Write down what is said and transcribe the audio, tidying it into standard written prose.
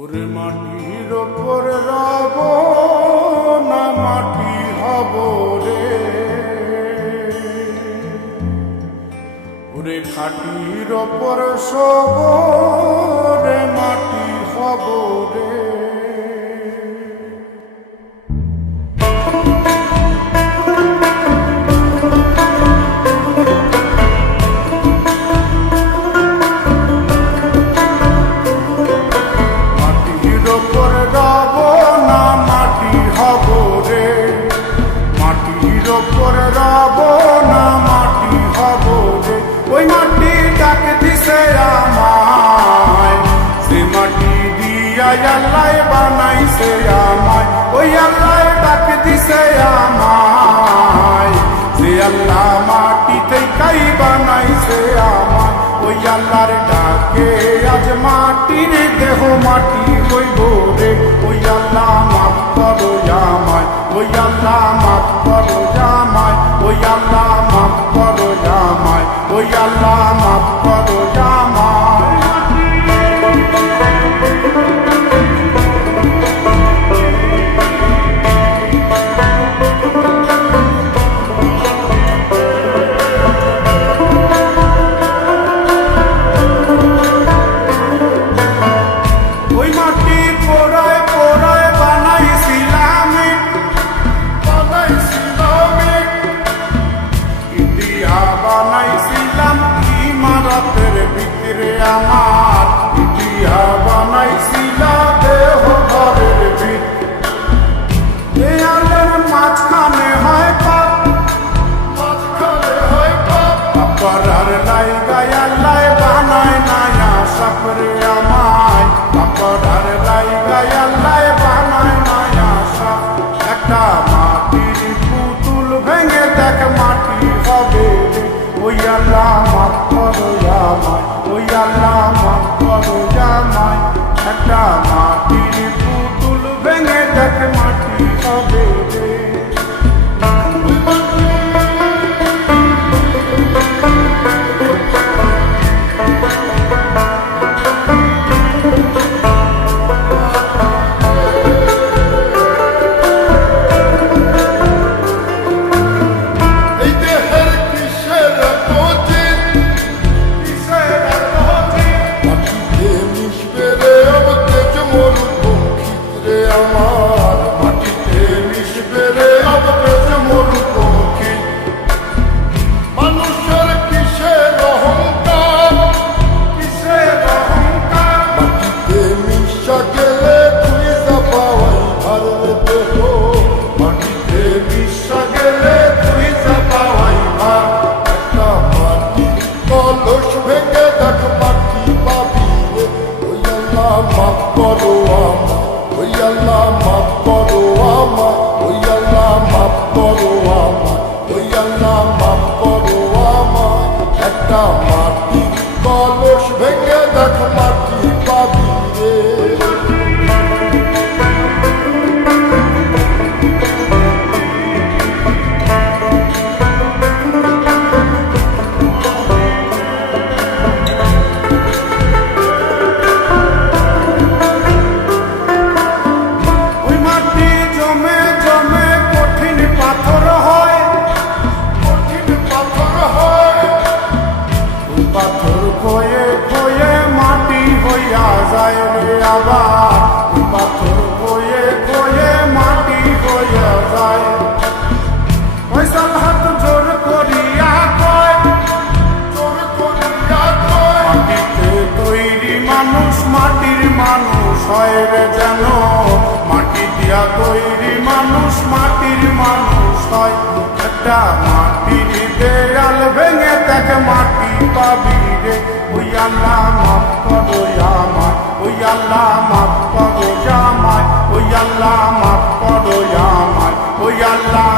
ওরে মাটির ওপর রব না মাটি হব রে, ওরে খাটির ওপর সব রে মাটি হব রে। ওই মাটি ডাক দিছে আমায়, সে মাটি দিয়া আল্লাহ বানাইছে আমায়। ওই আল্লাহ ডাক দিছে আমায়, সে আল্লাহ মাটি থেকেই বানাইছে আমায়। ওই আল্লাহর ডাকে আজ মাটির দেহ মাটি হইব রে। ওই আল্লাহ মাফ করো আমায়, ওই আল্লাহ মাফ করো আমায়, ওই আল্লাহ মাফ করো আমায়, ওই আল্লাহ মাফ করো আমায়। ওই মাটি পোড়ায় পোড়ায় বানাইছিলাম ইন্ডিয়া, বানাইছিলাম ইমারতের ভিতরে আমার ইন্ডিয়া, বানাইছিলাম দেহ ঘরের ভিতরে। আল্লাহর মাঝখানে হয় পাপ, মাঝখানে হয় পাপ, পাপার লাইগায় আল্লাহ বানায় নায়া সাপরে আমায়, পাপার লাইগায় আল্লাহ বানায় নায়া সাপ। একটা মাটির পুতুল ভেঙে দেখ মাটি হবে রে। ওই আল্লাহ মাফ করো আমায়, ওই আল্লাহ মাফ করো আমায়। একটা মাটির পুতুল ভেঙে দেখ মাটি হবে রে। মাফ করো আমায়, ওই আল্লাহ মাফ করো আমায়, ওই আল্লাহ মাফ করো আমায়, ওই আল্লাহ মাফ করো আমায়। একটা মাটির কলস ভেঙে দেখ মাটি পাবি রে। পাথর খয়ে খয়ে মাটি হইয়া যায় রে আবার, পাথর খয়ে খয়ে মাটি হইয়া যায়। ফয়সাল হাত জোর করিয়া কয়, জোর করিয়া কয়, মাটিতে তৈরি মানুষ মাটির মানুষ হয় রে যেন। মাটি দিয়া তৈরি মানুষ মাটির মানুষ হয়। একটা মাটির দেয়াল ভেঙে দেখ মাটি পাবি রে। ওই আল্লাহ মাফ করো আমায়, ওই আল্লাহ মাফ করো আমায়, ওই আল্লাহ মাফ করো আমায়, ওই আল্লাহ